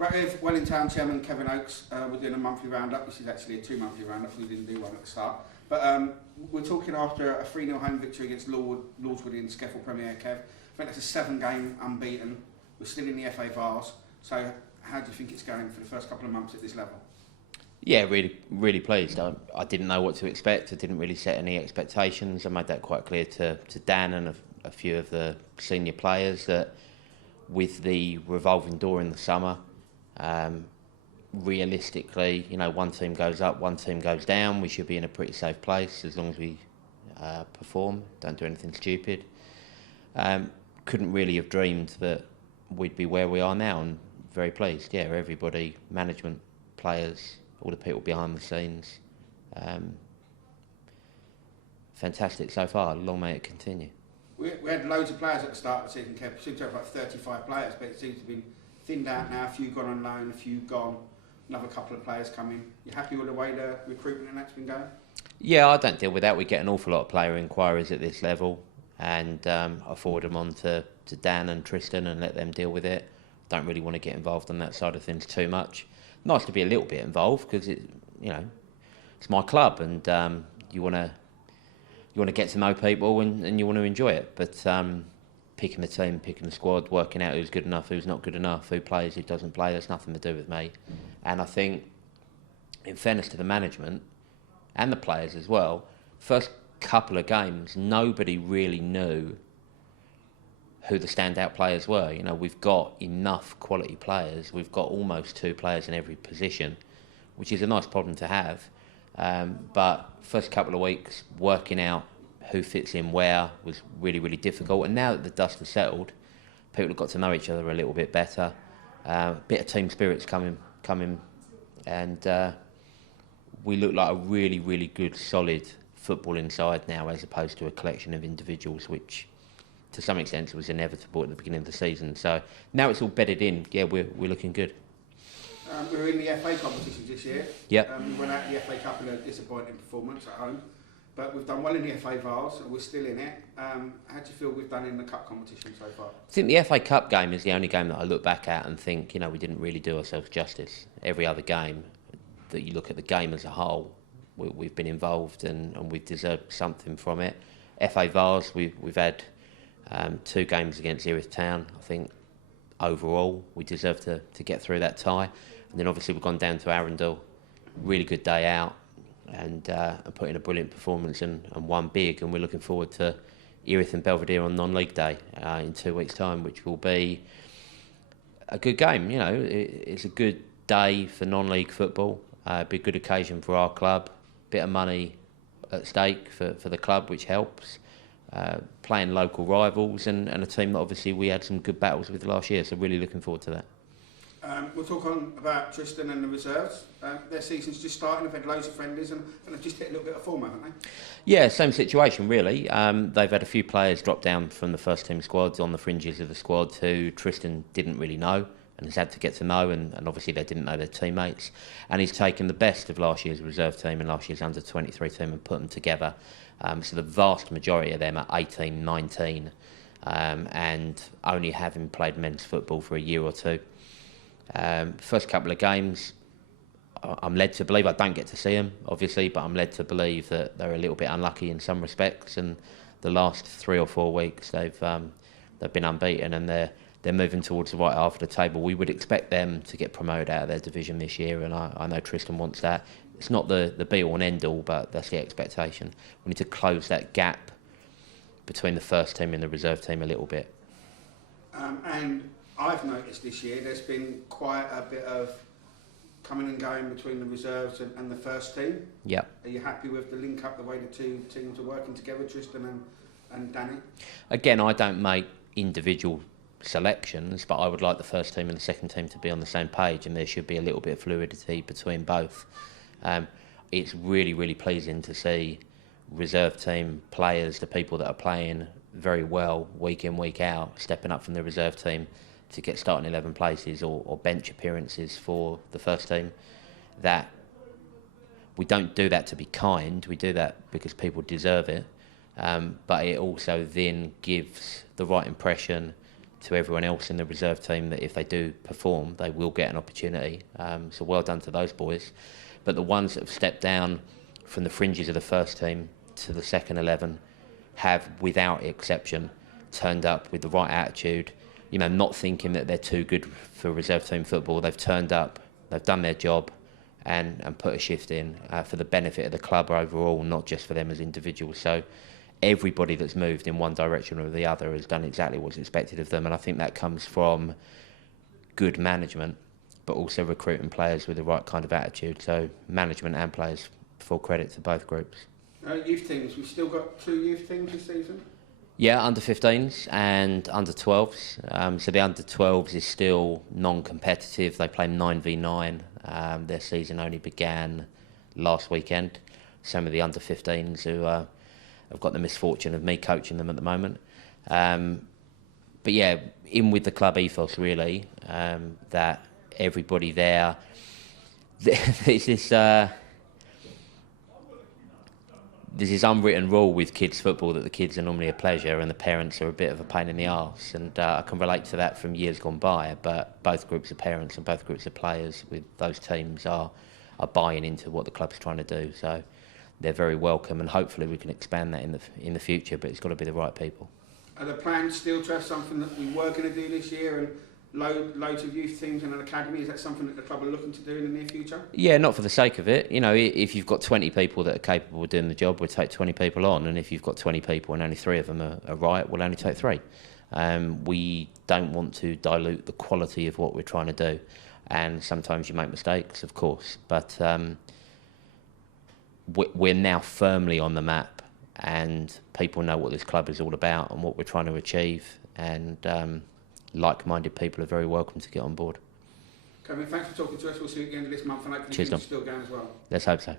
Right, with Wellington Chairman Kevin Oakes, we're doing a monthly roundup. This is actually a 2 monthly roundup, we didn't do one at the start. But we're talking after a 3-0 home victory against Lordswood in Skeffel Premier, Kev. I think that's a 7-game unbeaten. We're still in the FA Vars. So how do you think it's going for the first couple of months at this level? Yeah, really pleased. I didn't know what to expect. I didn't really set any expectations. I made that quite clear to Dan and a few of the senior players that with the revolving door in the summer, realistically, one team goes up, one team goes down. We should be in a pretty safe place as long as we perform, don't do anything stupid. Couldn't really have dreamed that we'd be where we are now, and very pleased. Yeah, everybody, management, players, all the people behind the scenes. Fantastic so far. Long may it continue. We had loads of players at the start of the season, Kev. We seem to have like 35 players, but it seems to have been thinned out now. A few gone on loan, a few gone. Another couple of players coming. You happy with the way the recruitment and that's been going? Yeah, I don't deal with that. We get an awful lot of player inquiries at this level, and I forward them on to Dan and Tristan and let them deal with it. Don't really want to get involved on that side of things too much. Nice to be a little bit involved because it's my club, and you want to get to know people and you want to enjoy it. But picking the team, picking the squad, working out who's good enough, who's not good enough, who plays, who doesn't play, that's nothing to do with me. And I think, in fairness to the management and the players as well, first couple of games, nobody really knew who the standout players were. We've got enough quality players. We've got almost 2 players in every position, which is a nice problem to have. But first couple of weeks, working out who fits in where was really difficult. And now that the dust has settled, people have got to know each other a little bit better. A bit of team spirit's coming, and we look like a really good, solid football inside now, as opposed to a collection of individuals, which to some extent was inevitable at the beginning of the season. So now it's all bedded in. Yeah, we're looking good. We're in the FA competitions this year. Yep. We went out the FA Cup in a disappointing performance at home, but we've done well in the FA Vars and we're still in it. How do you feel we've done in the Cup competition so far? I think the FA Cup game is the only game that I look back at and think, we didn't really do ourselves justice. Every other game that you look at the game as a whole, we've been involved and we've deserved something from it. FA Vars, we've had 2 games against Erith Town. I think overall we deserve to get through that tie. And then obviously we've gone down to Arundel, really good day out, and put in a brilliant performance and won big. And we're looking forward to Erith and Belvedere on non-league day in 2 weeks' time, which will be a good game. It's a good day for non-league football. Be a good occasion for our club. Bit of money at stake for the club, which helps. Playing local rivals and a team that obviously we had some good battles with last year, so really looking forward to that. We'll talk on about Tristan and the reserves. Their season's just starting. They've had loads of friendlies and they've just hit a little bit of form, haven't they? Yeah, same situation really. They've had a few players drop down from the first team squads on the fringes of the squad who Tristan didn't really know and has had to get to know, and obviously they didn't know their teammates. And he's taken the best of last year's reserve team and last year's under-23 team and put them together. So the vast majority of them are 18, 19, and only having played men's football for a year or 2. First couple of games, I'm led to believe, I don't get to see them obviously, but I'm led to believe that they're a little bit unlucky in some respects, and the last 3 or 4 weeks they've been unbeaten and they're moving towards the right half of the table. We would expect them to get promoted out of their division this year, and I know Tristan wants that. It's not the be-all and end-all, but that's the expectation. We need to close that gap between the first team and the reserve team a little bit. And I've noticed this year there's been quite a bit of coming and going between the reserves and the first team. Yeah. Are you happy with the link up, the way the 2 teams are working together, Tristan and Danny? Again, I don't make individual selections, but I would like the first team and the second team to be on the same page, and there should be a little bit of fluidity between both. It's really pleasing to see reserve team players, the people that are playing very well week in, week out, stepping up from the reserve team to get starting 11 places or bench appearances for the first team. That we don't do that to be kind, we do that because people deserve it, but it also then gives the right impression to everyone else in the reserve team that if they do perform, they will get an opportunity. So well done to those boys. But the ones that have stepped down from the fringes of the first team to the second 11 have, without exception, turned up with the right attitude, you know, not thinking that they're too good for reserve team football. They've turned up, they've done their job and put a shift in for the benefit of the club overall, not just for them as individuals. So everybody that's moved in one direction or the other has done exactly what's expected of them, and I think that comes from good management, but also recruiting players with the right kind of attitude. So management and players, full credit to both groups. Youth teams, we've still got 2 youth teams this season? Yeah, under 15s and under 12s. So the under 12s is still non-competitive. They play 9v9. Their season only began last weekend. Some of the under 15s who have got the misfortune of me coaching them at the moment. But yeah, in with the club ethos really, that everybody there, there's this unwritten rule with kids football that the kids are normally a pleasure and the parents are a bit of a pain in the arse, and I can relate to that from years gone by. But both groups of parents and both groups of players with those teams are buying into what the club's trying to do. So they're very welcome, and hopefully we can expand that in the future. But it's got to be the right people. Are the plans still to have something that we were going to do this year and loads of youth teams and an academy? Is that something that the club are looking to do in the near future? Yeah, not for the sake of it. You know, if you've got 20 people that are capable of doing the job, we'll take 20 people on. And if you've got 20 people and only 3 of them are right, we'll only take 3. We don't want to dilute the quality of what we're trying to do. And sometimes you make mistakes, of course. But we're now firmly on the map, and people know what this club is all about and what we're trying to achieve. And like-minded people are very welcome to get on board. Kevin, thanks for talking to us. We'll see you at the end of this month, and hopefully Cheers, things are still going as well. Let's hope so.